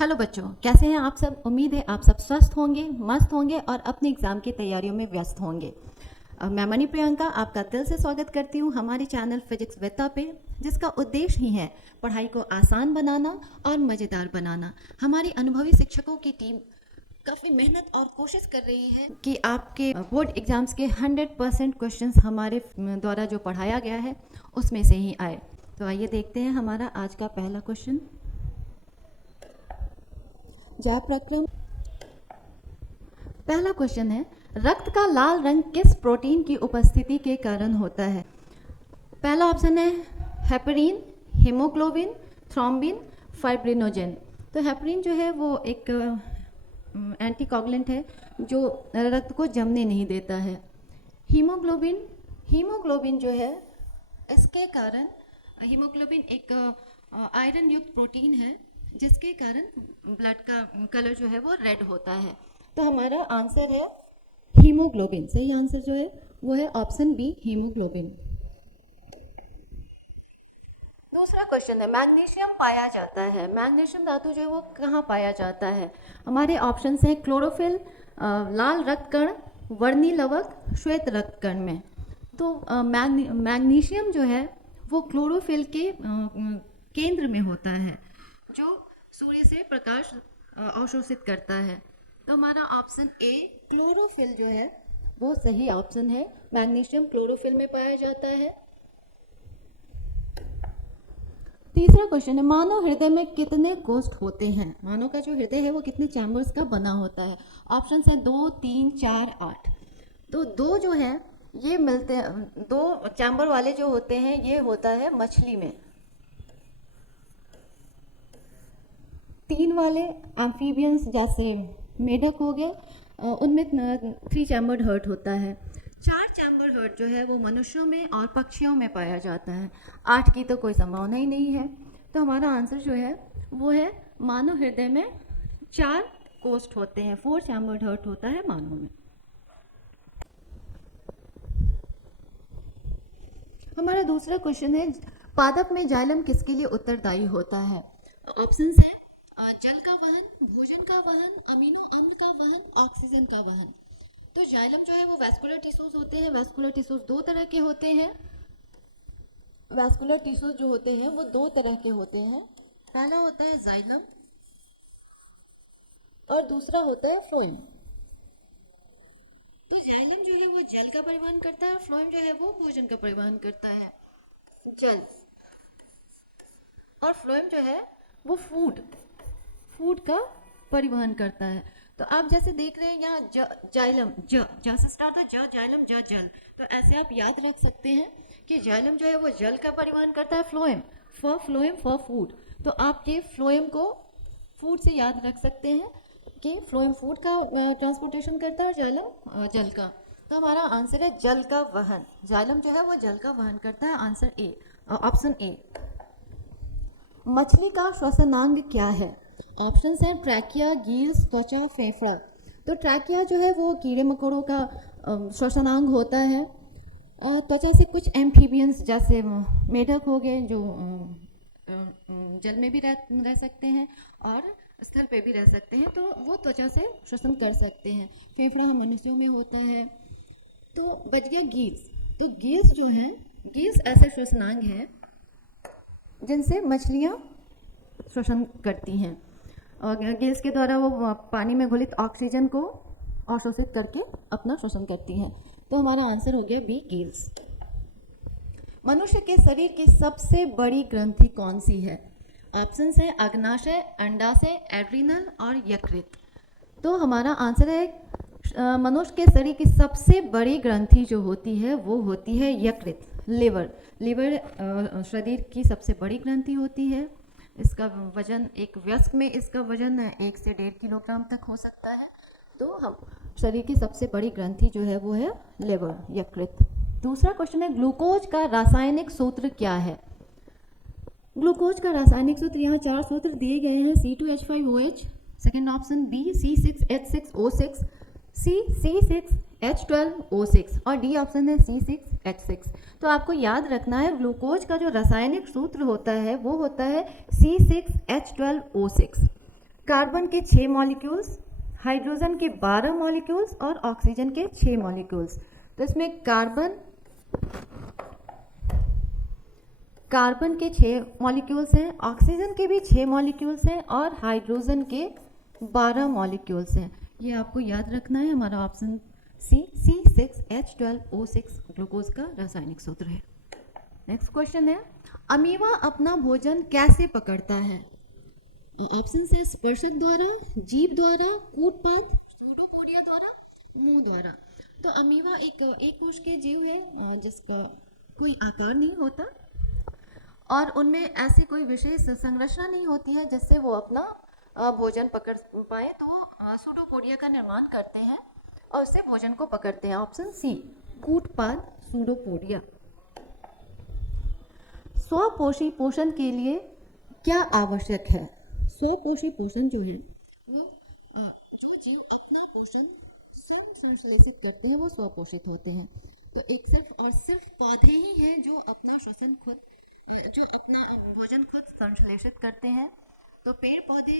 Hello बच्चों, कैसे हैं आप सब। उम्मीद है आप सब स्वस्थ होंगे, मस्त होंगे और अपने एग्ज़ाम की तैयारियों में व्यस्त होंगे। मैं मणि प्रियंका आपका दिल से स्वागत करती हूँ हमारे चैनल फिजिक्स विद्या पे, जिसका उद्देश्य ही है पढ़ाई को आसान बनाना और मज़ेदार बनाना। हमारी अनुभवी शिक्षकों की टीम काफ़ी मेहनत और कोशिश कर रही है कि आपके बोर्ड एग्जाम्स के 100% क्वेश्चंस हमारे द्वारा जो पढ़ाया गया है उसमें से ही आए। तो आइए देखते हैं हमारा आज का पहला क्वेश्चन। जय प्रक्रम। पहला क्वेश्चन है, रक्त का लाल रंग किस प्रोटीन की उपस्थिति के कारण होता है। पहला ऑप्शन है हेपरीन, हीमोग्लोबिन, थ्रोम्बिन, फाइब्रिनोजेन। तो हेपरीन जो है वो एक एंटीकोगुलेंट है जो रक्त को जमने नहीं देता है। हीमोग्लोबिन जो है इसके कारण, हीमोग्लोबिन एक आयरन युक्त प्रोटीन है जिसके कारण ब्लड का कलर जो है वो रेड होता है। तो हमारा आंसर है हीमोग्लोबिन। सही आंसर जो है वो है ऑप्शन बी, हीमोग्लोबिन। दूसरा क्वेश्चन है, मैग्नीशियम पाया जाता है, मैग्नीशियम धातु जो है वो कहाँ पाया जाता है। हमारे ऑप्शन हैं क्लोरोफिल, लाल रक्त कण, वर्णी लवक, श्वेत रक्त कण में। तो मैग्नीशियम जो है वो क्लोरोफिल के केंद्र में होता है जो सूर्य से प्रकाश अवशोषित करता है। तो हमारा ऑप्शन ए क्लोरोफिल जो है वो सही ऑप्शन है। मैग्नीशियम क्लोरोफिल में पाया जाता है। तीसरा क्वेश्चन है, मानव हृदय में कितने कोष्ठ होते हैं। मानव का जो हृदय है वो कितने चैम्बर्स का बना होता है। ऑप्शन है 2, 3, 4, 8। तो दो जो है ये मिलते हैं, दो चैम्बर वाले जो होते हैं ये होता है मछली में। 3 वाले एम्फीबियंस जैसे मेढक हो गए, उनमें 3 चैम्बर्ड हर्ट होता है। 4 चैम्बर हर्ट जो है वो मनुष्यों में और पक्षियों में पाया जाता है। 8 की तो कोई संभावना ही नहीं है। तो हमारा आंसर जो है वो है मानव हृदय में 4 कोष्ठ होते हैं, 4 चैम्बर्ड हर्ट होता है मानव में। हमारा दूसरा क्वेश्चन है, पादप में जाइलम किसके लिए उत्तरदायी होता है। ऑप्शंस है जल का वहन, भोजन का वहन, अमीनो अम्ल का वहन, ऑक्सीजन का वहन। तो जाइलम जो है वो वैस्कुलर टिश्यूज होते हैं। वैस्कुलर टिश्यूज 2 तरह के होते हैं। वैस्कुलर टिश्यूज जो होते हैं वो 2 तरह के होते हैं। पहला होता है जाइलम और दूसरा होता है फ्लोएम। तो जाइलम जो है वो जल का परिवहन करता है और फ्लोएम जो है वो भोजन का परिवहन करता है। जल और फ्लोएम जो है वो फूड का परिवहन करता है। तो आप जैसे देख रहे हैं यहाँ जाइलम, ज से स्टार्ट है, जाइलम, जल। तो ऐसे आप याद रख सकते हैं कि जाइलम जो है वो जल का परिवहन करता है, फ्लोएम फॉर फूड। तो आप ये फ्लोएम को फूड से याद रख सकते हैं कि फ्लोएम फूड का ट्रांसपोर्टेशन करता है और जाइलम जल का। तो हमारा आंसर है जल का वहन। जाइलम जो है वो जल का वहन करता है। Answer A, option A. मछली का श्वसनांग क्या है। ऑप्शन हैं ट्रैकिया, गिल्स, त्वचा, फेफड़ा। तो ट्रैकिया जो है वो कीड़े मकोड़ों का श्वसनांग होता है। और त्वचा से कुछ एम्फीबियंस जैसे मेढक हो गए जो जल में भी रह सकते हैं और स्थल पे भी रह सकते हैं, तो वो त्वचा से श्वसन कर सकते हैं। फेफड़ा हम मनुष्यों में होता है। तो बच गया गिल्स। तो गिल्स जो है, गिल्स ऐसे श्वसनांग है जिनसे मछलियाँ श्वसन करती हैं और गिल्स के द्वारा वो पानी में घुलित ऑक्सीजन को अवशोषित करके अपना श्वसन करती हैं। तो हमारा आंसर हो गया बी, गिल्स। मनुष्य के शरीर की सबसे बड़ी ग्रंथि कौन सी है। ऑप्शंस है अग्नाशय, अंडाशय, एड्रिनल और यकृत। तो हमारा आंसर है मनुष्य के शरीर की सबसे बड़ी ग्रंथि जो होती है वो होती है यकृत, लिवर शरीर की सबसे बड़ी ग्रंथि होती है। इसका वजन, एक वयस्क में इसका वजन 1 से 1.5 किलोग्राम तक हो सकता है। तो हम शरीर की सबसे बड़ी ग्रंथि जो है वो है लिवर, यकृत। दूसरा क्वेश्चन है, ग्लूकोज का रासायनिक सूत्र क्या है। ग्लूकोज का रासायनिक सूत्र, यहाँ 4 सूत्र दिए गए हैं। C2H5OH, second option B C6H6O6, C C6H12O6 और डी ऑप्शन है C6H6। तो आपको याद रखना है ग्लूकोज का जो रासायनिक सूत्र होता है वो होता है C6H12O6। कार्बन के 6 मॉलिक्यूल्स, हाइड्रोजन के 12 मॉलिक्यूल्स और ऑक्सीजन के 6 मॉलिक्यूल्स। तो इसमें कार्बन के 6 मॉलिक्यूल्स हैं, ऑक्सीजन के भी 6 मॉलिक्यूल्स हैं और हाइड्रोजन के 12 मॉलिक्यूल्स हैं। ये आपको याद रखना है। हमारा ऑप्शन सी C6H12O6 ग्लूकोज का रासायनिक सूत्र है। नेक्स्ट क्वेश्चन है, अमीबा अपना भोजन कैसे पकड़ता है? ऑप्शन है स्पर्शक द्वारा, जीभ द्वारा, कूटपाद, सूडोपोडिया द्वारा, मुंह द्वारा। तो अमीबा एक कोश के जीव है जिसका कोई आकार नहीं होता और उनमें ऐसी कोई विशेष संरचना नहीं होती है जिससे वो अपना भोजन पकड़ पाए। तो सूडोपोडिया का निर्माण करते हैं और उससे भोजन को पकड़ते हैं। Option C कूटपाद pseudopodia. स्वपोषी पोषण के लिए क्या आवश्यक है? स्वपोषी पोषण जो है वो जो जीव अपना पोषण स्वयं संश्लेषित करते हैं वो स्वपोषित होते हैं। तो एक सिर्फ पौधे ही हैं जो अपना भोजन खुद संश्लेषित करते हैं। तो पेड़ पौधे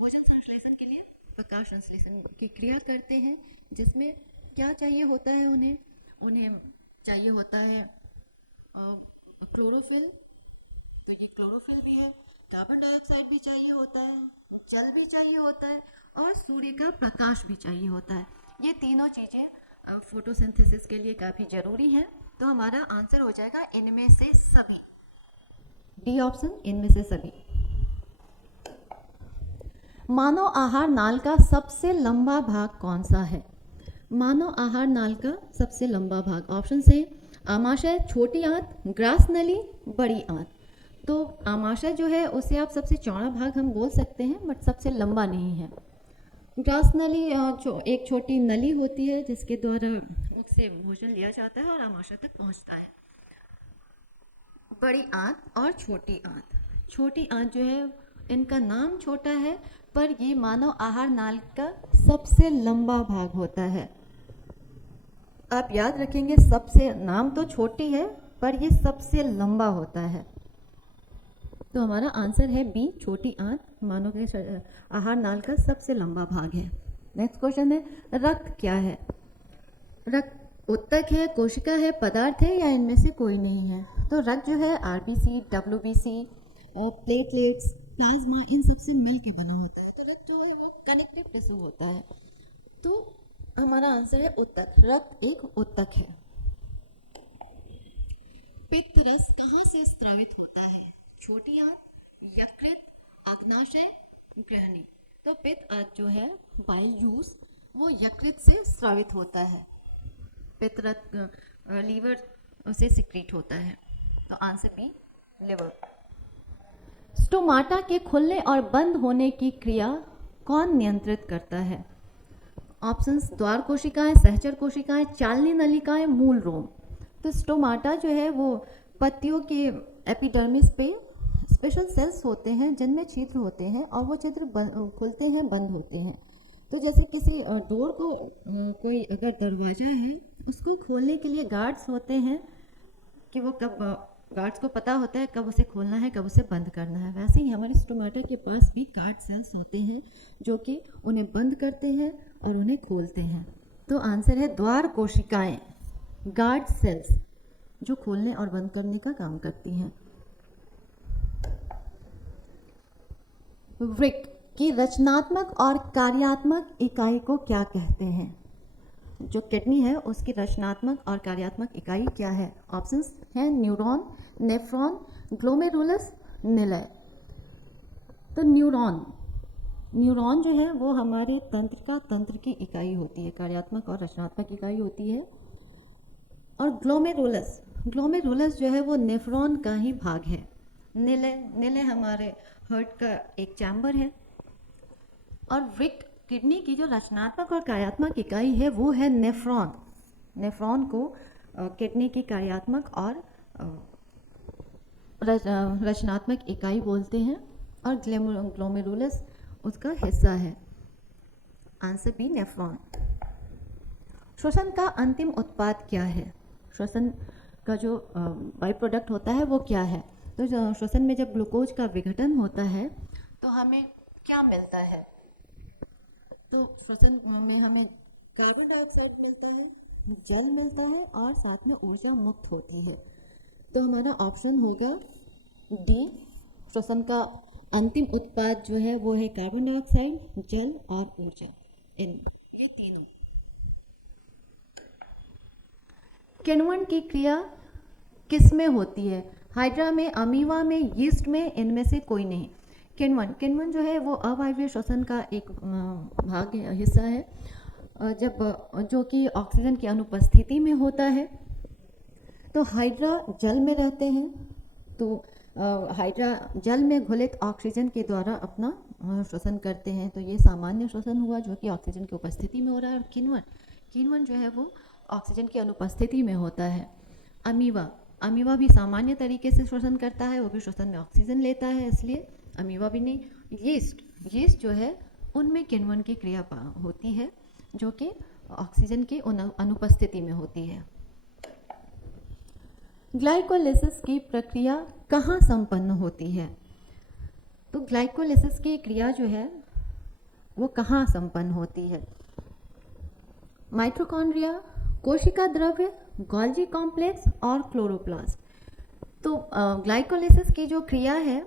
भोजन संश्लेषण के लिए प्रकाश संश्लेषण की क्रिया करते हैं, जिसमें क्या चाहिए होता है उन्हें चाहिए होता है क्लोरोफिल। तो ये क्लोरोफिल भी है, कार्बन डाइऑक्साइड भी चाहिए होता है, जल भी चाहिए होता है और सूर्य का प्रकाश भी चाहिए होता है। ये तीनों चीज़ें फोटोसिंथेसिस के लिए काफ़ी ज़रूरी है। तो हमारा आंसर हो जाएगा इनमें से सभी, डी ऑप्शन, इनमें से सभी। मानव आहार नाल का सबसे लंबा भाग कौन सा है? मानव आहार नाल का सबसे लंबा भाग ऑप्शन है आमाशय, छोटी आंत, ग्रास नली, बड़ी आंत। तो आमाशय जो है उसे आप सबसे चौड़ा भाग हम बोल सकते हैं, बट सबसे लंबा नहीं है। ग्रास नली एक छोटी नली होती है जिसके द्वारा मुख से भोजन लिया जाता है और आमाशय तक पहुंचता है। बड़ी आंत और छोटी आंत। छोटी आंत जो है इनका नाम छोटा है पर ये मानव आहार नाल का सबसे लंबा भाग होता है। आप याद रखेंगे, सबसे नाम तो छोटी है पर ये सबसे लंबा होता है। तो हमारा आंसर है बी, छोटी आंत मानव के आहार नाल का सबसे लंबा भाग है। नेक्स्ट क्वेश्चन है, रक्त क्या है? रक्त उत्तक है, कोशिका है, पदार्थ है या इनमें से कोई नहीं है? तो रक्त जो है आरबीसी, डब्ल्यूबीसी, प्लेटलेट्स, प्लाज्मा, इन सब से मिल के बना होता है। तो रक्त जो है वो कनेक्टिव टिश्यू होता है। तो हमारा आंसर है उत्तक। रक्त एक उत्तक है। पित्त रस कहाँ से स्रावित होता है? छोटी आंत, यकृत, अग्नाशय, ग्रहणी। तो पित्त रस जो है बाइल जूस वो यकृत से स्रावित होता है। पित्त रस लीवर से सिक्रीट होता है। तो आंसर बी, लिवर। स्टोमाटा के खुलने और बंद होने की क्रिया कौन नियंत्रित करता है? ऑप्शंस द्वार कोशिकाएं, सहचर कोशिकाएं, चालनी नलिकाएं, मूल रोम। तो स्टोमाटा जो है वो पत्तियों के एपिडर्मिस पे स्पेशल सेल्स होते हैं जिनमें छिद्र होते हैं और वो छिद्र खुलते हैं, बंद होते हैं। तो जैसे किसी डोर को कोई अगर दरवाज़ा है उसको खोलने के लिए गार्ड्स होते हैं कि वो कब गार्ड्स को पता होता है कब उसे खोलना है, कब उसे बंद करना है। वैसे ही हमारे स्टोमाटा के पास भी गार्ड सेल्स होते हैं जो कि उन्हें बंद करते हैं और उन्हें खोलते हैं। तो आंसर है द्वार कोशिकाएं, गार्ड सेल्स, जो खोलने और बंद करने का काम करती हैं। वृक्क की रचनात्मक और कार्यात्मक इकाई को क्या कहते हैं? जो किडनी है उसकी रचनात्मक और कार्यात्मक इकाई क्या है? ऑप्शंस हैं न्यूरॉन, नेफ्रॉन, ग्लोमेरुलस, निलय। तो न्यूरॉन जो है वो हमारे तंत्र की इकाई होती है, कार्यात्मक और रचनात्मक इकाई होती है। और ग्लोमेरुलस जो है वो नेफ्रॉन का ही भाग है। निलय हमारे हार्ट का एक चैम्बर है। और वृक्क किडनी की जो रचनात्मक और कार्यात्मक इकाई है वो है नेफ्रॉन। नेफ्रॉन को किडनी की कार्यात्मक और रचनात्मक इकाई बोलते हैं और ग्लोमेरुलस उसका हिस्सा है। Answer B, nephron. श्वसन का अंतिम उत्पाद क्या है? श्वसन का जो बाई प्रोडक्ट होता है वो क्या है? तो श्वसन में जब ग्लूकोज का विघटन होता है तो हमें क्या मिलता है? तो श्वसन में हमें कार्बन डाइऑक्साइड मिलता है, जल मिलता है और साथ में ऊर्जा मुक्त होती है। तो हमारा ऑप्शन होगा डी, श्वसन का अंतिम उत्पाद जो है वो है कार्बन डाइऑक्साइड, जल और ऊर्जा, इन ये तीनों। किण्वन की क्रिया किस में होती है? हाइड्रा में, अमीबा में, यीस्ट में, इनमें से कोई नहीं। किण्वन जो है वो अवायवीय श्वसन का एक भाग हिस्सा है, जब जो कि ऑक्सीजन की अनुपस्थिति में होता है। तो हाइड्रा जल में रहते हैं, तो हाइड्रा जल में घुलित ऑक्सीजन के द्वारा अपना श्वसन करते हैं। तो ये सामान्य श्वसन हुआ जो कि ऑक्सीजन की उपस्थिति में हो रहा है। और किण्वन जो है वो ऑक्सीजन की अनुपस्थिति में होता है। अमीबा भी सामान्य तरीके से श्वसन करता है, वो भी श्वसन में ऑक्सीजन लेता है, इसलिए अमीबा भी नहीं। यीस्ट जो है उनमें किण्वन की क्रिया होती है जो कि ऑक्सीजन की अनुपस्थिति में होती है। ग्लाइकोलिसिस की प्रक्रिया कहाँ संपन्न होती है? तो ग्लाइकोलिसिस की क्रिया जो है वो कहाँ संपन्न होती है? माइटोकॉन्ड्रिया, कोशिका द्रव्य, गोल्जी कॉम्प्लेक्स और क्लोरोप्लास्ट। तो ग्लाइकोलिसिस की जो क्रिया है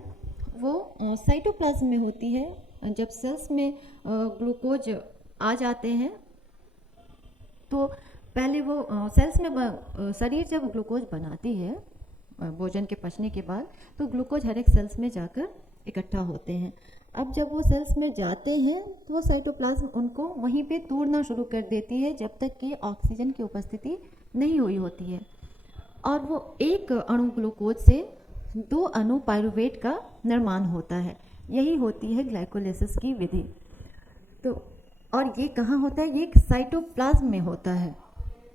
वो साइटोप्लाज्म में होती है। जब सेल्स में ग्लूकोज आ जाते हैं तो पहले वो सेल्स में शरीर जब ग्लूकोज बनाती है भोजन के पचने के बाद, तो ग्लूकोज हर एक सेल्स में जाकर इकट्ठा होते हैं। अब जब वो सेल्स में जाते हैं तो वो साइटोप्लाज्म उनको वहीं पे तोड़ना शुरू कर देती है जब तक कि ऑक्सीजन की उपस्थिति नहीं हुई होती है, और वो एक अणु ग्लूकोज से 2 अणु पाइरुवेट का निर्माण होता है। यही होती है ग्लाइकोलिसिस की विधि। तो और ये कहाँ होता है? ये साइटोप्लाज्म में होता है।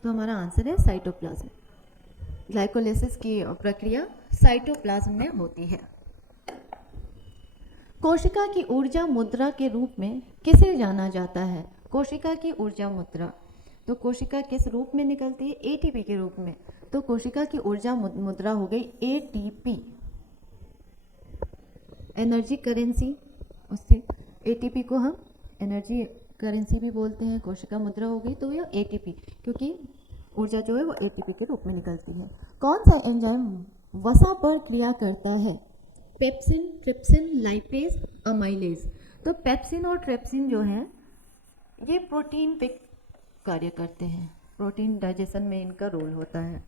तो हमारा आंसर है साइटोप्लाज्म। ग्लाइकोलिसिस की प्रक्रिया साइटोप्लाज्म में होती है। कोशिका की ऊर्जा मुद्रा के रूप में किसे जाना जाता है? कोशिका की ऊर्जा मुद्रा, तो कोशिका किस रूप में निकलती है? एटीपी के रूप में। तो कोशिका की ऊर्जा मुद्रा हो गई एटीपी, एनर्जी करेंसी। उससे एटीपी को हम एनर्जी करेंसी भी बोलते हैं। कोशिका मुद्रा हो गई तो यह एटीपी, क्योंकि ऊर्जा जो है वो एटीपी के रूप में निकलती है। कौन सा एंजाइम वसा पर क्रिया करता है? Pepsin, trypsin, lipase, amylase. तो पेप्सिन और ट्रिप्सिन जो है ये प्रोटीन पे कार्य करते हैं, प्रोटीन डाइजेशन में इनका रोल होता है।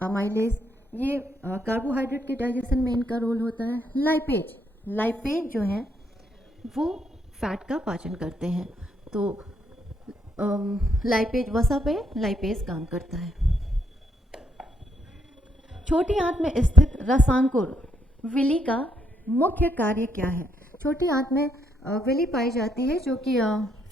अमाइलेज ये कार्बोहाइड्रेट के डाइजेशन में इनका रोल होता है। लाइपेज जो है वो फैट का पाचन करते हैं। तो लाइपेज वसा पे लाइपेज काम करता है। छोटी आंत में स्थित रसांकुर विली का मुख्य कार्य क्या है? छोटी आंत में विली पाई जाती है जो कि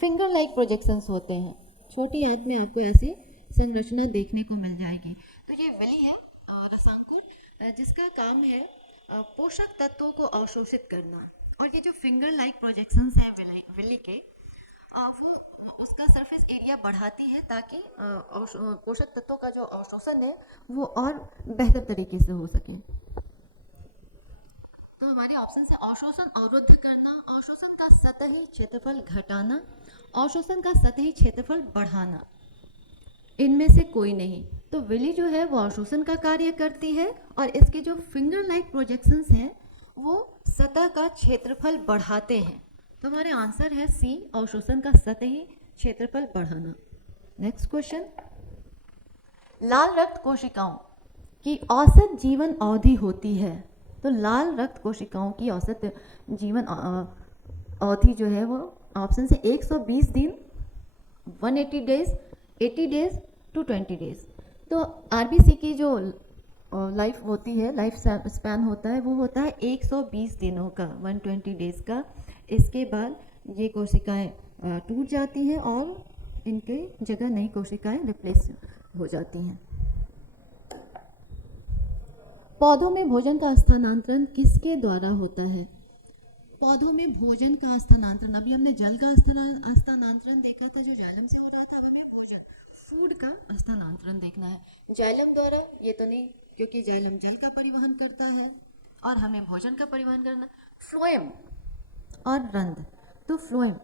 फिंगर लाइक प्रोजेक्शंस होते हैं। छोटी आंत में आपको ऐसी संरचना देखने को मिल जाएगी। तो ये विली है रसांकुर, जिसका काम है पोषक तत्वों को अवशोषित करना। और ये जो फिंगर लाइक प्रोजेक्शंस है विली के, वो उसका सरफेस एरिया बढ़ाती है ताकि पोषक तत्वों का जो अवशोषण है वो और बेहतर तरीके से हो सके। तो हमारे ऑप्शन है अवशोषण अवरुद्ध करना, अवशोषण का सतही क्षेत्रफल घटाना, अवशोषण का सतही क्षेत्रफल बढ़ाना। इनमें से कोई नहीं। तो विली जो है वो अवशोषण का कार्य करती है और इसके जो फिंगर लाइक प्रोजेक्शंस हैं वो सतह का क्षेत्रफल बढ़ाते हैं। तो हमारे आंसर है सी, अवशोषण का सतही क्षेत्रफल बढ़ाना। नेक्स्ट क्वेश्चन, लाल रक्त कोशिकाओं की औसत जीवन अवधि होती है। तो लाल रक्त कोशिकाओं की औसत जीवन अवधि जो है वो ऑप्शन से 120 दिन, 180 डेज, 80 डेज टू 20 डेज। तो आरबीसी की जो लाइफ होती है, लाइफ स्पैन होता है, वो होता है 120 दिनों का, 120 डेज का। इसके बाद ये कोशिकाएं टूट जाती हैं और इनके जगह नई कोशिकाएं रिप्लेस हो जाती हैं। पौधों में भोजन का स्थानांतरण किसके द्वारा होता है? पौधों में भोजन का स्थानांतरण, अभी हमने जल का स्थानांतरण देखा था जो जाइलम से हो रहा था, अब हमें भोजन फूड का स्थानांतरण देखना है। जाइलम द्वारा ये तो नहीं, क्योंकि जाइलम जल का परिवहन करता है और हमें भोजन का परिवहन करना। फ्लोएम और रंध्र, तो फ्लोएम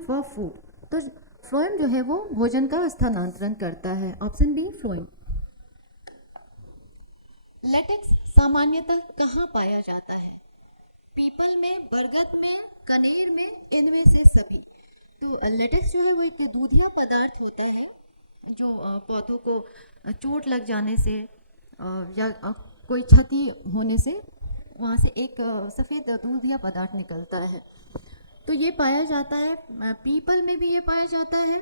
फॉर फूड, तो फ्लोएम जो है वो भोजन का स्थानांतरण करता है। Option B phloem. लेटेक्स सामान्यतः कहाँ पाया जाता है? पीपल में, बरगद में, कनेर में, इनमें से सभी। तो लेटेक्स जो है वो एक दूधिया पदार्थ होता है जो पौधों को चोट लग जाने से या कोई क्षति होने से वहाँ से एक सफ़ेद दूधिया पदार्थ निकलता है। तो ये पाया जाता है, पीपल में भी ये पाया जाता है,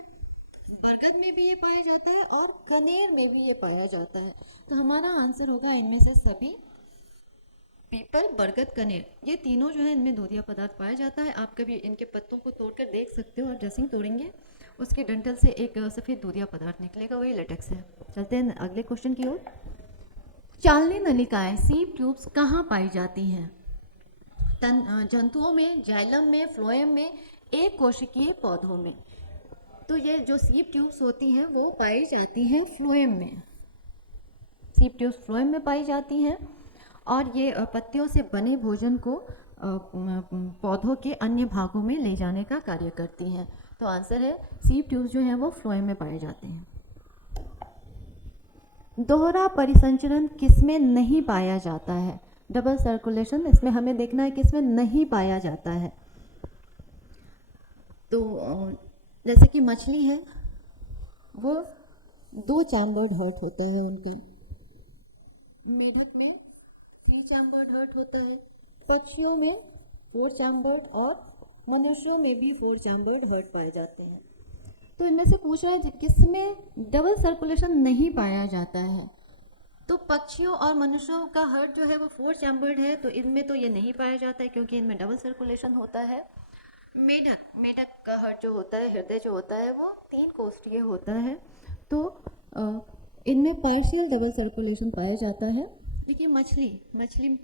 बरगद में भी ये पाया जाता है और कनेर में भी ये पाया जाता है। तो हमारा आंसर होगा इनमें से सभी। पीपल, बरगद, कनेर, ये तीनों जो है इनमें दूधिया पदार्थ पाया जाता है। आप कभी इनके पत्तों को तोड़कर देख सकते हो और ड्रेसिंग तोड़ेंगे उसके डंठल से एक सफ़ेद दूधिया पदार्थ निकलेगा, वही लेटेक्स है। चलते हैं अगले क्वेश्चन की ओर। चालनी नलिकाएं, सीप ट्यूब्स कहाँ पाई जाती हैं? जंतुओं में, जाइलम में, फ्लोएम में, एक कोशिकीय पौधों में। तो ये जो सीप ट्यूब्स होती हैं वो पाई जाती हैं फ्लोएम में। सीप ट्यूब्स फ्लोएम में पाई जाती हैं और ये पत्तियों से बने भोजन को पौधों के अन्य भागों में ले जाने का कार्य करती हैं। तो आंसर है सीप ट्यूब्स जो हैं वो फ्लोएम में पाए जाते हैं। दोहरा परिसंचरण किसमें नहीं पाया जाता है? डबल सर्कुलेशन, इसमें हमें देखना है किसमें नहीं पाया जाता है। तो जैसे कि मछली है वो 2 चैम्बर्ड हार्ट होता है उनका, मेढक में 3 चैम्बर्ड हार्ट होता है, पक्षियों में 4 चैम्बर्ड और मनुष्यों में भी 4 चैम्बर्ड हार्ट पाए जाते हैं। तो इनमें से पूछ रहा है किसमें डबल सर्कुलेशन नहीं पाया जाता है। तो पक्षियों और मनुष्यों का हार्ट जो है वो 4 चैम्बर्ड है, तो इनमें तो ये नहीं पाया जाता है क्योंकि इनमें डबल सर्कुलेशन होता है। मेढक का हार्ट जो होता है, हृदय जो होता है वो 3 कोष्ठीय होता है, तो इनमें पार्शियल डबल सर्कुलेशन पाया जाता है। देखिए मछली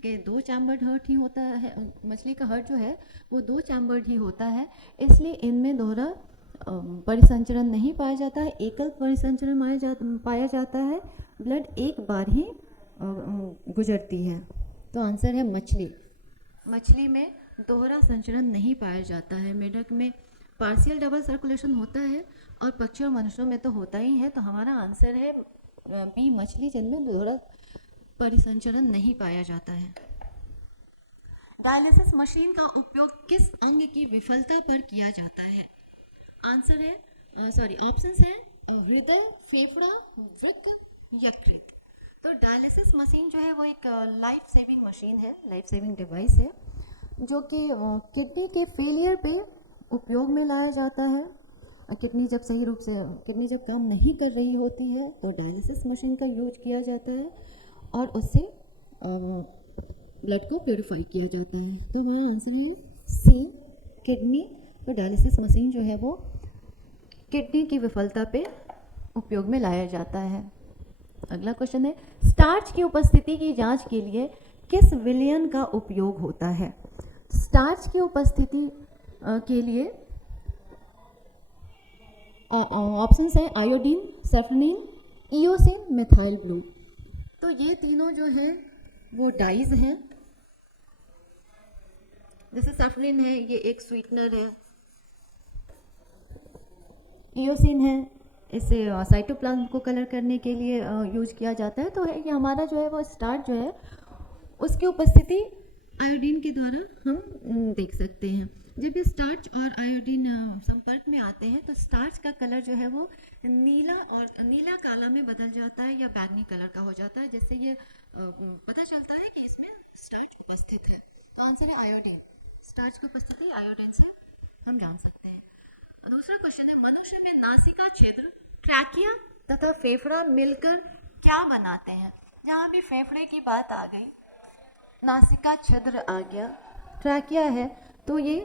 के 2 चैम्बर्ड हार्ट ही होता है, मछली का हार्ट जो है वो 2 चैम्बर्ड ही होता है, इसलिए इनमें दोहरा परिसंचरण नहीं पाया जाता है, एकल परिसंचरण पाया जाता है। ब्लड एक बार ही गुजरती है। तो आंसर है मछली में दोहरा संचरण नहीं पाया जाता है। मेढक में पार्शियल डबल सर्कुलेशन होता है और पक्षी और मनुष्यों में तो होता ही है। तो हमारा आंसर है बी मछली, जिनमें दोहरा परिसंचरण नहीं पाया जाता है। डायलिसिस मशीन का उपयोग किस अंग की विफलता पर किया जाता है? आंसर है ऑप्शंस है हृदय, फेफड़ा, वृक्क, यकृत। तो डायलिसिस मशीन जो है वो एक लाइफ सेविंग मशीन है, लाइफ सेविंग डिवाइस है जो कि किडनी के फेलियर पे उपयोग में लाया जाता है। किडनी जब काम नहीं कर रही होती है तो डायलिसिस मशीन का यूज किया जाता है और उससे ब्लड को प्योरीफाई किया जाता है। तो हमारा आंसर है सी किडनी। तो डायलिसिस मशीन जो है वो किडनी की विफलता पे उपयोग में लाया जाता है। अगला क्वेश्चन है स्टार्च की उपस्थिति की जांच के लिए किस विलयन का उपयोग होता है? स्टार्च की उपस्थिति के लिए ऑप्शंस हैं आयोडीन, सैफरनिन, इयोसिन, मिथाइल ब्लू। तो ये तीनों जो है वो डाइज हैं। जैसे सैफरनिन है, ये एक स्वीटनर है, इयोसिन है, इसे साइटोप्लाज्म को कलर करने के लिए यूज किया जाता है। तो ये हमारा जो है वो स्टार्च जो है उसकी उपस्थिति आयोडीन के द्वारा हम देख सकते हैं। जब ये स्टार्च और आयोडीन संपर्क में आते हैं तो स्टार्च का कलर जो है वो नीला काला में बदल जाता है या बैंगनी कलर का हो जाता है, जिससे ये पता चलता है कि इसमें स्टार्च उपस्थित है। तो आंसर है आयोडीन। स्टार्च की उपस्थिति आयोडीन से हम जान सकते हैं। दूसरा क्वेश्चन है मनुष्य में नासिका छिद्र, ट्रैकिया तथा फेफड़ा मिलकर क्या बनाते हैं? जहाँ भी फेफड़े की बात आ गई, नासिका छिद्र आ गया, ट्रैकिया है, तो ये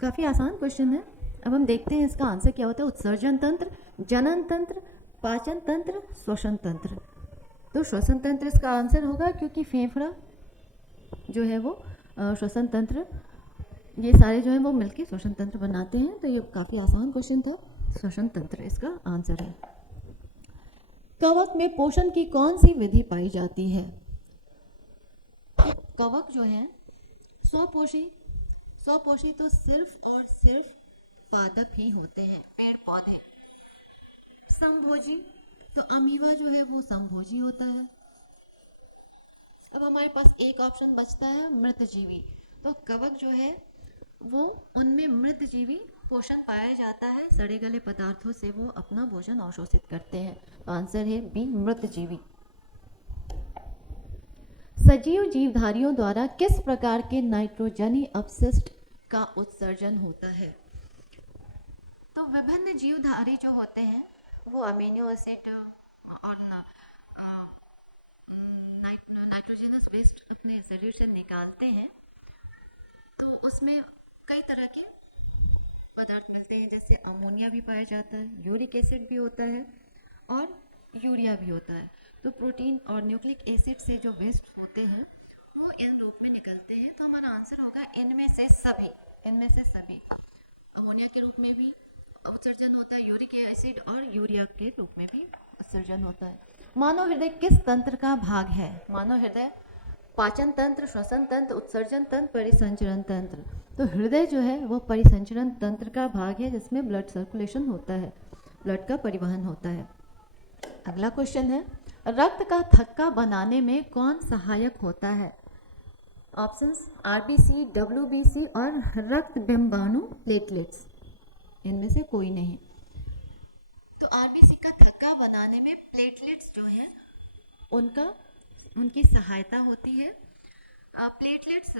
काफ़ी आसान क्वेश्चन है। अब हम देखते हैं इसका आंसर क्या होता है। उत्सर्जन तंत्र, जनन तंत्र, पाचन तंत्र, श्वसन तंत्र। तो श्वसन तंत्र इसका आंसर होगा क्योंकि फेफड़ा जो है वो श्वसन तंत्र, ये सारे जो है वो मिलके श्वसन तंत्र बनाते हैं। तो ये काफ़ी आसान क्वेश्चन था, श्वसन तंत्र इसका आंसर है। कवक में पोषण की कौन सी विधि पाई जाती है? कवक जो है स्वपोषी तो सिर्फ और सिर्फ पादप ही होते हैं, पेड़ पौधे। समभोजी, तो अमीबा जो है वो समभोजी होता है। अब हमारे पास एक ऑप्शन बचता है मृतजीवी। तो कवक जो है वो उनमें मृतजीवी पोषण पाया जाता है, सड़े गले पदार्थों से वो अपना भोजन अवशोषित करते हैं। तो आंसर है बी, मृतजीवी। सजीव जीवधारियों द्वारा किस प्रकार के नाइट्रोजनी अपशिष्ट का उत्सर्जन होता है? तो विभिन्न जीवधारी जो होते हैं वो अमीनो एसिड और नाइट्रोजनस वेस्ट अपने शरीर से निकालते हैं। तो उसमें कई तरह के पदार्थ मिलते हैं, जैसे अमोनिया भी पाया जाता है, यूरिक एसिड भी होता है और यूरिया भी होता है। तो प्रोटीन और न्यूक्लिक एसिड से जो वेस्ट होते हैं वो इन रूप में निकलते हैं। तो हमारा आंसर होगा इनमें से सभी। इनमें से सभी अमोनिया के रूप में भी उत्सर्जन होता है, यूरिक एसिड और यूरिया के रूप में भी उत्सर्जन होता है। मानव हृदय किस तंत्र का भाग है? मानव हृदय पाचन तंत्र, श्वसन तंत्र, उत्सर्जन तंत्र, परिसंचरण तंत्र। तो हृदय जो है वो परिसंचरण तंत्र का भाग है, जिसमें ब्लड सर्कुलेशन होता है, ब्लड का परिवहन होता है। अगला क्वेश्चन है, रक्त का थक्का बनाने में कौन सहायक होता है? ऑप्शंस आरबीसी, डब्ल्यूबीसी और रक्त बिंबाणु प्लेटलेट्स। इनमें से कोई नहीं। तो आरबीसी का थक्का बनाने में प्लेटलेट्स जो है उनकी सहायता होती है। प्लेटलेट्स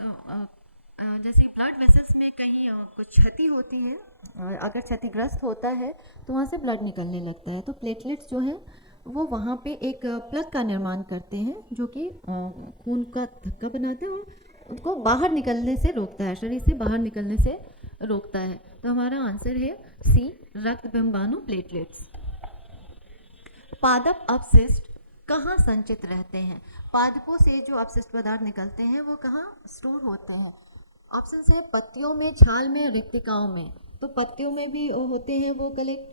जैसे ब्लड वेसल्स में कहीं कुछ क्षति होती है, अगर क्षतिग्रस्त होता है तो वहाँ से ब्लड निकलने लगता है। तो प्लेटलेट्स जो है वो वहाँ पे एक प्लग का निर्माण करते हैं, जो कि खून का थक्का बनाते हैं और उनको बाहर निकलने से रोकता है, शरीर से बाहर निकलने से रोकता है। तो हमारा आंसर है सी, रक्त बिंबाणु प्लेटलेट्स। पादप अपशिष्ट कहाँ संचित रहते हैं? पादपों से जो अपशिष्ट पदार्थ निकलते हैं वो कहाँ स्टोर होते हैं? ऑप्शन है पत्तियों में, छाल में, रिक्तिकाओं में। तो पत्तियों में भी होते हैं वो कलेक्ट,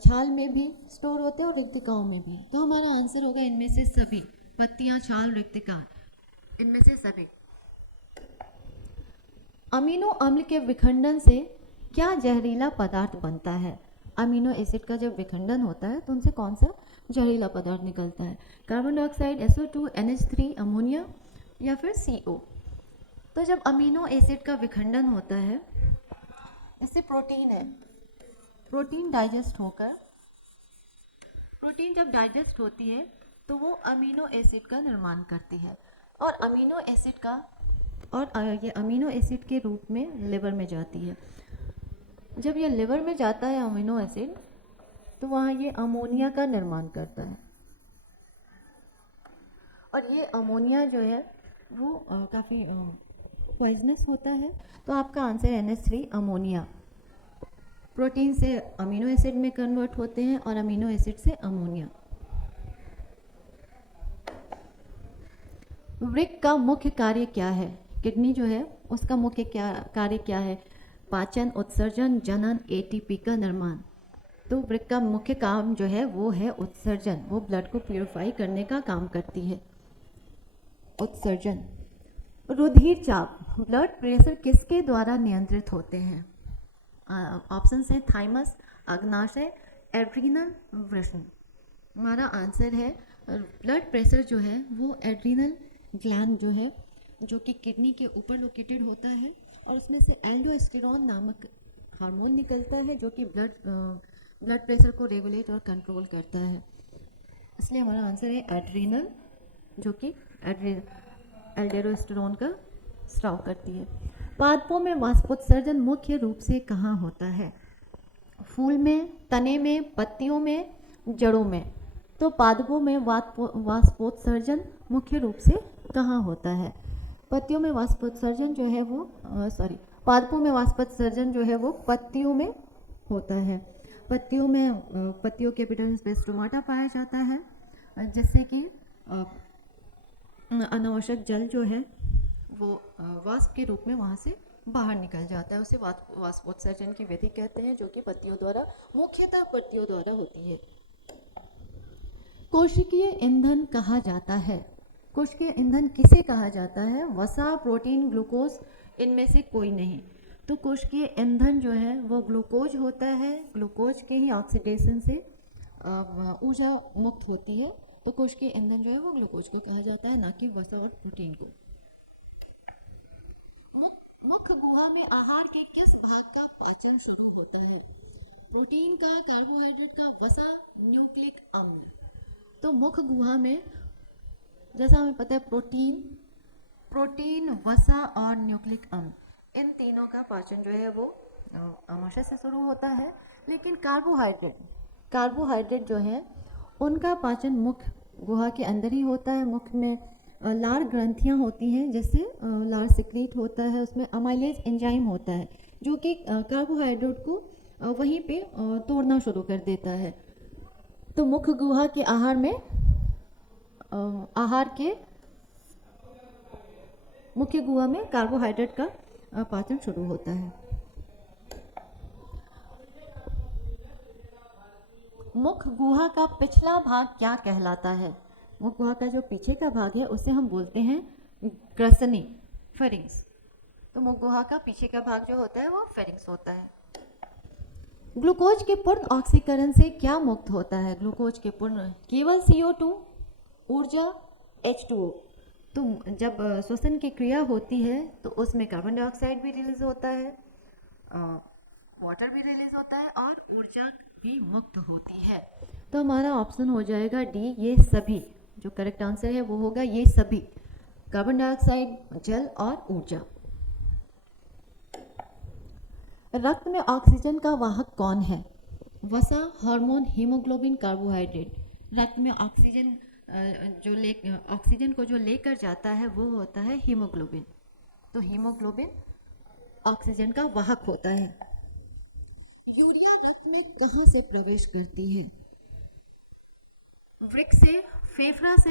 छाल में भी स्टोर होते हैं और रिक्तिकाओं में भी। तो हमारा आंसर होगा इनमें से सभी, पत्तियां, छाल, रिक्तिका, इनमें से सभी। अमीनो अम्ल के विखंडन से क्या जहरीला पदार्थ बनता है? अमीनो एसिड का जब विखंडन होता है तो उनसे कौन सा जहरीला पदार्थ निकलता है? Carbon dioxide, SO2, NH3, ammonia या फिर CO। तो जब अमीनो एसिड का विखंडन होता है, इससे प्रोटीन है, प्रोटीन डाइजेस्ट होकर, प्रोटीन जब डाइजेस्ट होती है तो वो अमीनो एसिड का निर्माण करती है और अमीनो एसिड का ये अमीनो एसिड के रूप में लिवर में जाती है। जब ये लिवर में जाता है अमीनो एसिड, तो वहाँ ये अमोनिया का निर्माण करता है और ये अमोनिया जो है वो काफ़ी पॉइजनस होता है। तो आपका आंसर NH3, अमोनिया। प्रोटीन से अमीनो एसिड में कन्वर्ट होते हैं और अमीनो एसिड से अमोनिया। वृक्क का मुख्य कार्य क्या है? किडनी जो है उसका मुख्य कार्य क्या है? पाचन, उत्सर्जन, जनन, ATP का निर्माण। तो वृक्क का मुख्य काम जो है वो है उत्सर्जन, वो ब्लड को प्यूरिफाई करने का काम करती है, उत्सर्जन। रुधिर चाप, ब्लड प्रेशर किसके द्वारा नियंत्रित होते हैं? ऑप्शन है थाइमस, अग्नाशय, एड्रीनल, वृषण। हमारा आंसर है ब्लड प्रेशर जो है वो एड्रीनल ग्लैंड जो है, जो कि किडनी के ऊपर लोकेटेड होता है और उसमें से एल्डोस्टेरोन नामक हार्मोन निकलता है जो कि ब्लड प्रेशर को रेगुलेट और कंट्रोल करता है। इसलिए हमारा आंसर है एड्रीनल, जो कि एल्डोस्टेरोन का स्राव करती है। पादपों में वाष्पोत्सर्जन मुख्य रूप से कहाँ होता है? फूल में, तने में, पत्तियों में, जड़ों में। तो पादपों में वाष्पोत्सर्जन मुख्य रूप से कहाँ होता है? पत्तियों में वाष्पोत्सर्जन जो है वो पादपों में वाष्पोत्सर्जन जो है वो पत्तियों में होता है। पत्तियों में पत्तियों के एपिडर्मिस में स्टोमाटा पाया जाता है, जिससे कि अनावश्यक जल जो है वो वाष्प के रूप में वहाँ से बाहर निकल जाता है। उसे वाष्पोत्सर्जन की विधि कहते हैं, जो कि मुख्यतः पत्तियों द्वारा होती है। कोशिकीय ईंधन कहा जाता है। कोशिकीय ईंधन किसे कहा जाता है? वसा, प्रोटीन, ग्लूकोज, इनमें से कोई नहीं। तो कोशिकीय ईंधन जो है वो ग्लूकोज होता है, ग्लूकोज के ही ऑक्सीडेशन से ऊर्जा मुक्त होती है। तो कोशिकीय ईंधन जो है वो ग्लूकोज को कहा जाता है, ना कि वसा और प्रोटीन को। मुख्य गुहा में आहार के किस भाग का पाचन शुरू होता है? प्रोटीन का, कार्बोहाइड्रेट का, वसा, न्यूक्लिक अम्ल। तो मुख्य गुहा में जैसा हमें पता है प्रोटीन, वसा और न्यूक्लिक अम्ल, इन तीनों का पाचन जो है वो आमाशय से शुरू होता है। लेकिन कार्बोहाइड्रेट जो है उनका पाचन मुख्य गुहा के अंदर ही होता है। मुख में लार ग्रंथियां होती हैं, जिससे लार सिक्रीट होता है, उसमें अमाइलेज एंजाइम होता है जो कि कार्बोहाइड्रेट को वहीं पे तोड़ना शुरू कर देता है। तो मुख्य गुहा के आहार के मुख्य गुहा में कार्बोहाइड्रेट का पाचन शुरू होता है। मुख्य गुहा का पिछला भाग क्या कहलाता है? मुख्य गुहा का जो पीछे का भाग है उसे हम बोलते हैं ग्रसनी, फेरिंग्स। तो मुख्य गुहा का पीछे का भाग जो होता है वो फेरिंग्स होता है। ग्लूकोज के पूर्ण ऑक्सीकरण से क्या मुक्त होता है? ग्लूकोज के पूर्ण केवल CO2, ऊर्जा, H2O। तो जब श्वसन की क्रिया होती है तो उसमें कार्बन डाइऑक्साइड भी रिलीज होता है, वाटर भी रिलीज होता है और ऊर्जा भी मुक्त होती है। तो हमारा ऑप्शन हो जाएगा डी, ये सभी। जो करेक्ट आंसर है वो होगा ये सभी, कार्बन डाइऑक्साइड, जल और ऊर्जा। रक्त में ऑक्सीजन का वाहक कौन है? वसा, हार्मोन, हीमोग्लोबिन, कार्बोहाइड्रेट। रक्त में ऑक्सीजन ऑक्सीजन को जो लेकर जाता है वो होता है हीमोग्लोबिन। तो हीमोग्लोबिन ऑक्सीजन का वाहक होता है। यूरिया रक्त में कहाँ से प्रवेश करती है? वृक्क से, फेफड़ा से,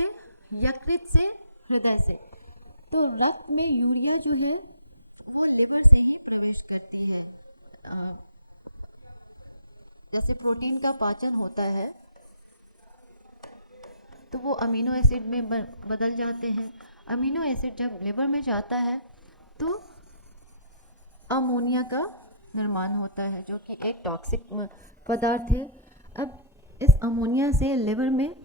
यकृत से, हृदय से। तो रक्त में यूरिया जो है वो लिवर से ही प्रवेश करती है। जैसे प्रोटीन का पाचन होता है तो वो अमीनो एसिड में बदल जाते हैं। अमीनो एसिड जब लिवर में जाता है तो अमोनिया का निर्माण होता है, जो कि एक टॉक्सिक पदार्थ है। अब इस अमोनिया से लिवर में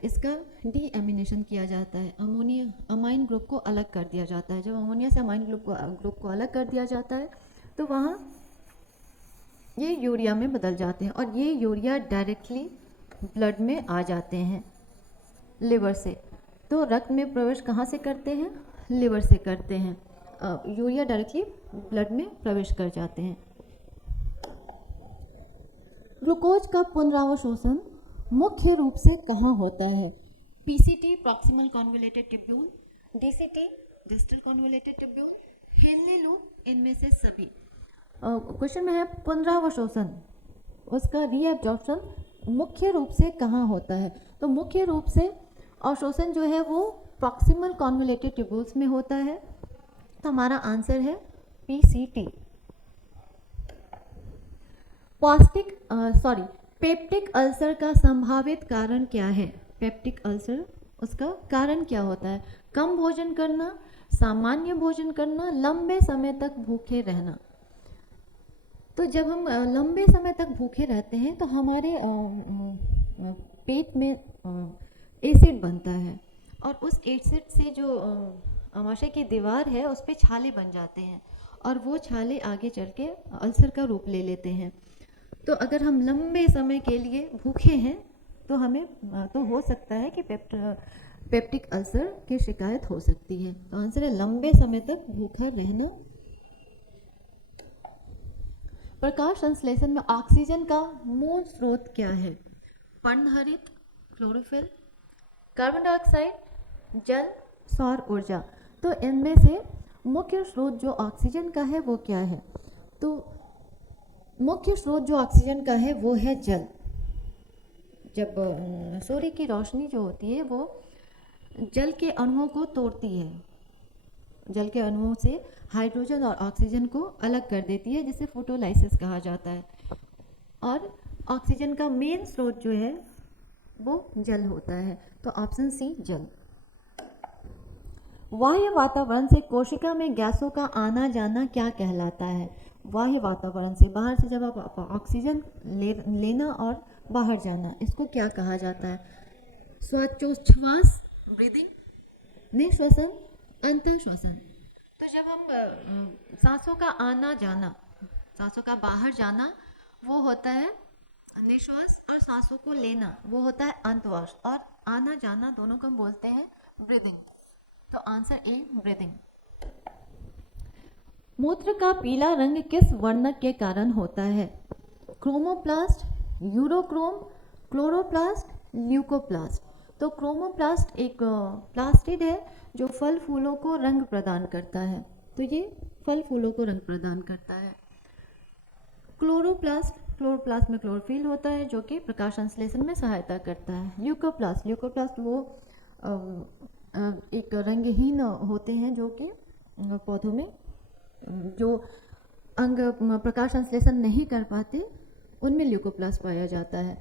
इसका डीएमिनेशन किया जाता है, अमाइन ग्रुप को अलग कर दिया जाता है। जब अमोनिया से अमाइन ग्रुप को अलग कर दिया जाता है तो वहाँ ये यूरिया में बदल जाते हैं और ये यूरिया डायरेक्टली ब्लड में आ जाते हैं लिवर से। तो रक्त में प्रवेश कहाँ से करते हैं? लिवर से करते हैं। यूरिया डायरेक्टली ब्लड में प्रवेश कर जाते हैं। ग्लूकोज का पुनरावशोषण मुख्य रूप से कहाँ होता है? PCT, proximal convoluted tubule, DCT, distal convoluted tubule, Henle loop, इनमें से सभी। क्वेश्चन में है पुनरावशोषण, उसका रीएब्जॉर्प्शन मुख्य रूप से कहाँ होता है? तो मुख्य रूप से अवशोषण जो है वो प्रॉक्सिमल कॉन्वोल्यूटेड ट्यूब्यूल्स में होता है। तो हमारा आंसर है PCT। पेप्टिक अल्सर का संभावित कारण क्या है? पेप्टिक अल्सर, उसका कारण क्या होता है? कम भोजन करना, सामान्य भोजन करना, लंबे समय तक भूखे रहना। तो जब हम लंबे समय तक भूखे रहते हैं तो हमारे पेट में एसिड बनता है और उस एसिड से जो आमाशय की दीवार है उस पर छाले बन जाते हैं और वो छाले आगे चल के अल्सर का रूप ले लेते हैं। तो अगर हम लंबे समय के लिए भूखे हैं तो हमें तो हो सकता है कि पेप्टिक अल्सर की शिकायत हो सकती है। तो आंसर है लंबे समय तक भूखा रहना। प्रकाश संश्लेषण में ऑक्सीजन का मूल स्रोत क्या है? पर्णहरित, क्लोरोफिल, कार्बन डाइऑक्साइड, जल, सौर ऊर्जा। तो इनमें से मुख्य स्रोत जो ऑक्सीजन का है वो क्या है? तो मुख्य स्रोत जो ऑक्सीजन का है वो है जल। जब सूर्य की रोशनी जो होती है वो जल के अणुओं को तोड़ती है, जल के अणुओं से हाइड्रोजन और ऑक्सीजन को अलग कर देती है, जिसे फोटोलाइसिस कहा जाता है। और ऑक्सीजन का मेन स्रोत जो है वो जल होता है। तो ऑप्शन सी, जल। बाह्य वातावरण से कोशिका में गैसों का आना जाना क्या कहलाता है? बाह्य वातावरण से, बाहर से जब आप ऑक्सीजन लेना और बाहर जाना, इसको क्या कहा जाता है? श्वासोच्छ्वास, ब्रीदिंग, निश्वसन, अंतःश्वसन। तो जब हम सांसों का आना जाना, सांसों का बाहर जाना, वो होता है निश्वास, और सांसों को लेना वो होता है अंतवास, और आना जाना दोनों को हम बोलते हैं ब्रीदिंग। तो आंसर ए, ब्रीदिंग। मूत्र का पीला रंग किस वर्णक के कारण होता है? Chromoplast, urochrome, chloroplast, leucoplast. तो क्रोमोप्लास्ट एक प्लास्टिड है जो फल फूलों को रंग प्रदान करता है, तो ये फल फूलों को रंग प्रदान करता है। क्लोरोप्लास्ट, क्लोरोप्लास्ट में क्लोरोफिल होता है जो कि प्रकाश संश्लेषण में सहायता करता है। ल्यूकोप्लास्ट, ल्यूकोप्लास्ट वो एक रंगहीन होते हैं जो कि पौधों में जो अंग प्रकाश संश्लेषण नहीं कर पाते, उनमें ल्यूकोप्लास्ट पाया जाता है।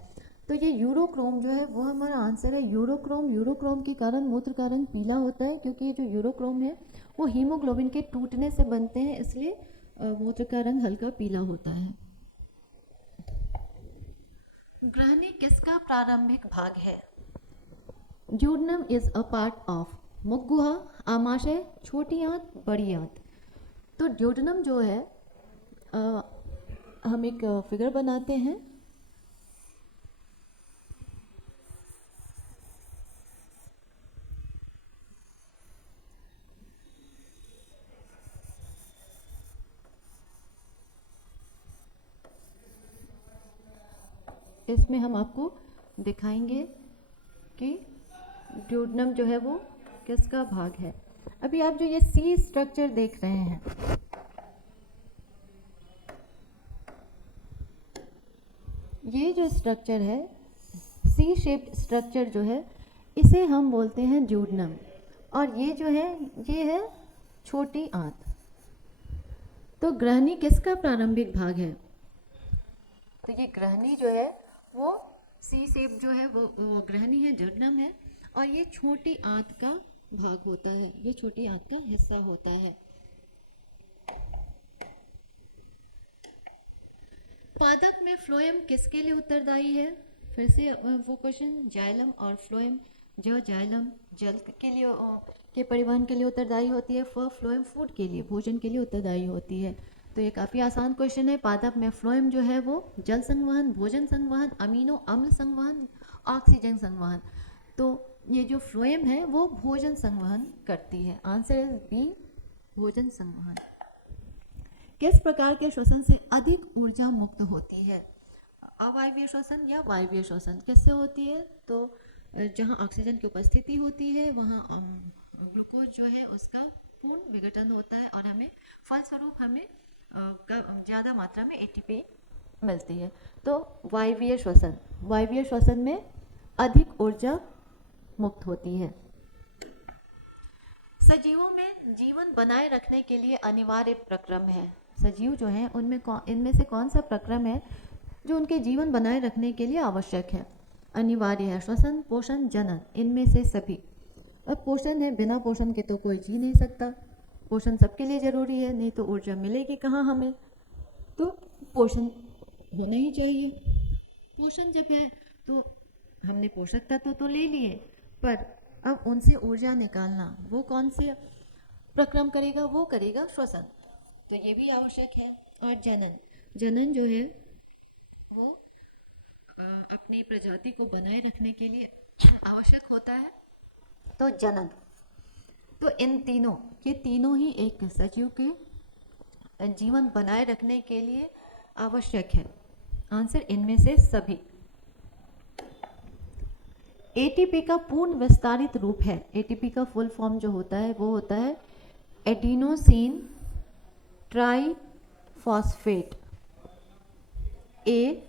तो ये यूरोक्रोम जो है वो हमारा आंसर है, यूरोक्रोम। यूरोक्रोम के कारण मूत्र का रंग पीला होता है, क्योंकि ये जो यूरोक्रोम है वो हीमोग्लोबिन के टूटने से बनते हैं, इसलिए मूत्र का रंग हल्का पीला होता है। ग्रहणी किसका प्रारंभिक भाग है? Duodenum is a part of मुख गुहा, आमाशय, छोटी आंत, बड़ी आंत। तो ड्यूडनम जो है हम एक फिगर बनाते हैं। इसमें हम आपको दिखाएंगे कि ड्यूडनम जो है वो किसका भाग है। अभी आप जो ये सी स्ट्रक्चर देख रहे हैं, ये जो स्ट्रक्चर है, सी शेप्ड स्ट्रक्चर जो है, इसे हम बोलते हैं ड्यूडनम। और ये जो है ये है छोटी आंत। तो ग्रहणी किसका प्रारंभिक भाग है? तो ये ग्रहणी जो है वो सी शेप जो है वो ग्रहणी है, ड्यूडनम है, और ये छोटी आंत का भाग होता है, ये छोटी आंत का हिस्सा होता है। पादप में फ्लोएम किसके लिए उत्तरदायी है? फिर से वो क्वेश्चन, जाइलम और फ्लोएम। जो जाइलम जल के लिए के परिवहन के लिए उत्तरदायी होती है, फ्लोएम फूड के लिए, भोजन के लिए उत्तरदायी होती है। तो ये काफ़ी आसान क्वेश्चन है। पादप में फ्लोएम जो है वो जल संवहन, भोजन संवहन, अमीनो अम्ल संवहन, ऑक्सीजन संवहन। तो ये जो फ्लोएम है वो भोजन संवहन करती है। आंसर इज बी, भोजन संवहन। किस प्रकार के श्वसन से अधिक ऊर्जा मुक्त होती है? अवायवीय श्वसन या वायवीय श्वसन? किससे होती है? तो जहाँ ऑक्सीजन की उपस्थिति होती है वहाँ ग्लूकोज जो है उसका पूर्ण विघटन होता है, और हमें फलस्वरूप हमें ज़्यादा मात्रा में एटीपी मिलती है। तो वायवीय श्वसन, वायवीय श्वसन में अधिक ऊर्जा मुक्त होती है। सजीवों में जीवन बनाए रखने के लिए अनिवार्य प्रक्रम है। सजीव जो हैं उनमें इनमें से कौन सा प्रक्रम है जो उनके जीवन बनाए रखने के लिए आवश्यक है, अनिवार्य है? श्वसन, पोषण, जनन, इनमें से सभी। अब पोषण है, बिना पोषण के तो कोई जी नहीं सकता, पोषण सबके लिए ज़रूरी है, नहीं तो ऊर्जा मिलेगी कहाँ हमें? तो पोषण होना ही चाहिए। पोषण जब है तो हमने पोषक तत्व तो ले लिए, पर अब उनसे ऊर्जा निकालना वो कौन से प्रक्रम करेगा? वो करेगा श्वसन। तो ये भी आवश्यक है। और जनन, जनन जो है वो अपनी प्रजाति को बनाए रखने के लिए आवश्यक होता है। तो जनन, तो इन तीनों, ये तीनों ही एक सजीव के जीवन बनाए रखने के लिए आवश्यक है। आंसर इनमें से सभी। एटीपी का पूर्ण विस्तारित रूप है, एटीपी का फुल फॉर्म जो होता है वो होता है adenosine triphosphate, ATP,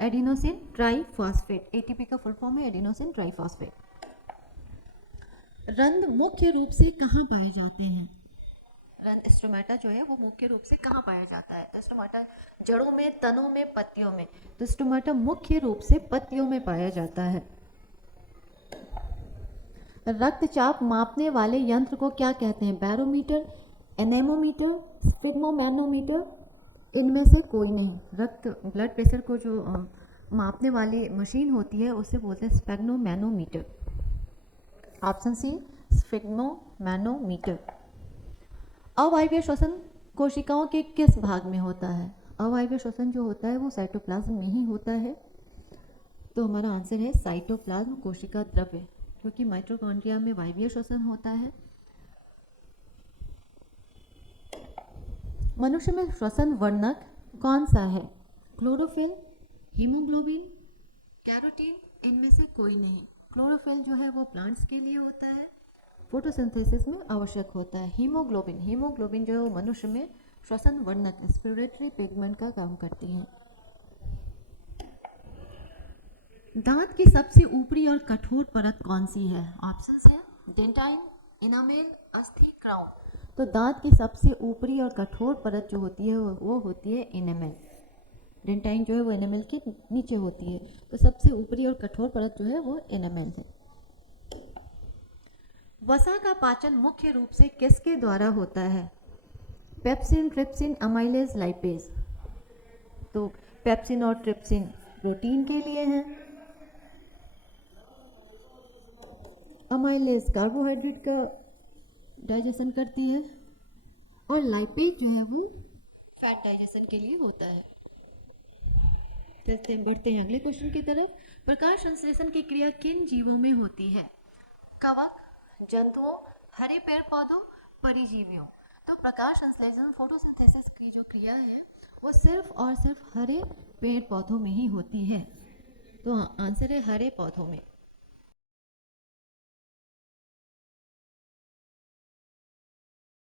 adenosine triphosphate. ATP का फुल फॉर्म है एडिनोसिन ट्राइफॉस्फेट। रंध्र मुख्य रूप से कहाँ पाए जाते हैं? रंध्र, स्टोमेटा जो है वो मुख्य रूप से कहाँ पाया जाता है? स्टोमेटा जड़ों में, तनों में, पत्तियों में। तो स्टोमेटा मुख्य रूप से पत्तियों में पाया जाता है। रक्तचाप मापने वाले यंत्र को क्या कहते हैं? बैरोमीटर, एनेमोमीटर, स्फिग्मोमैनोमीटर, इनमें से कोई नहीं। रक्त ब्लड प्रेशर को जो मापने वाली मशीन होती है उसे बोलते हैं स्फिग्मोमैनोमीटर। Option C sphygmomanometer. अवायवीय श्वसन कोशिकाओं के किस भाग में होता है? अवायवीय श्वसन जो होता है वो साइटोप्लाज्म में ही होता है। तो हमारा आंसर है साइटोप्लाज्म कोशिका द्रव्य, क्योंकि माइटोकॉन्ड्रिया में वायवीय श्वसन होता है। मनुष्य में श्वसन वर्णक कौन सा है? क्लोरोफिल, हीमोग्लोबिन, कैरोटीन, इनमें से कोई नहीं। क्लोरोफिल जो है वो प्लांट्स के लिए होता है, फोटोसिंथेसिस में आवश्यक होता है। हीमोग्लोबिन जो है वो मनुष्य में श्वसन वर्णक रेस्पिरेटरी पिगमेंट का काम करती है। दांत की सबसे ऊपरी और कठोर परत कौन सी है? ऑप्शन है डेंटाइन, इनामेल, अस्थि, क्राउन। तो दांत की सबसे ऊपरी और कठोर परत जो होती है वो होती है इनेमेल। डेंटाइन जो है वो इनेमेल के नीचे होती है, तो सबसे ऊपरी और कठोर परत जो है वो इनेमेल है। वसा का पाचन मुख्य रूप से किसके द्वारा होता है? Pepsin, trypsin, amylase, lipase. तो पेप्सिन और ट्रिप्सिन प्रोटीन के लिए हैं, अमाइलेज कार्बोहाइड्रेट का डाइजेशन करती है, और लाइपेज जो है वो फैट डाइजेशन के लिए होता है। चलते हैं, बढ़ते हैं अगले क्वेश्चन की तरफ। प्रकाश संश्लेषण की क्रिया किन जीवों में होती है? कवक, जंतुओं, हरे पेड़ पौधों, परिजीवियों। तो प्रकाश संश्लेषण फोटोसिंथेसिस की जो क्रिया है वो सिर्फ और सिर्फ हरे पेड़ पौधों में ही होती है। तो आंसर है हरे पौधों में।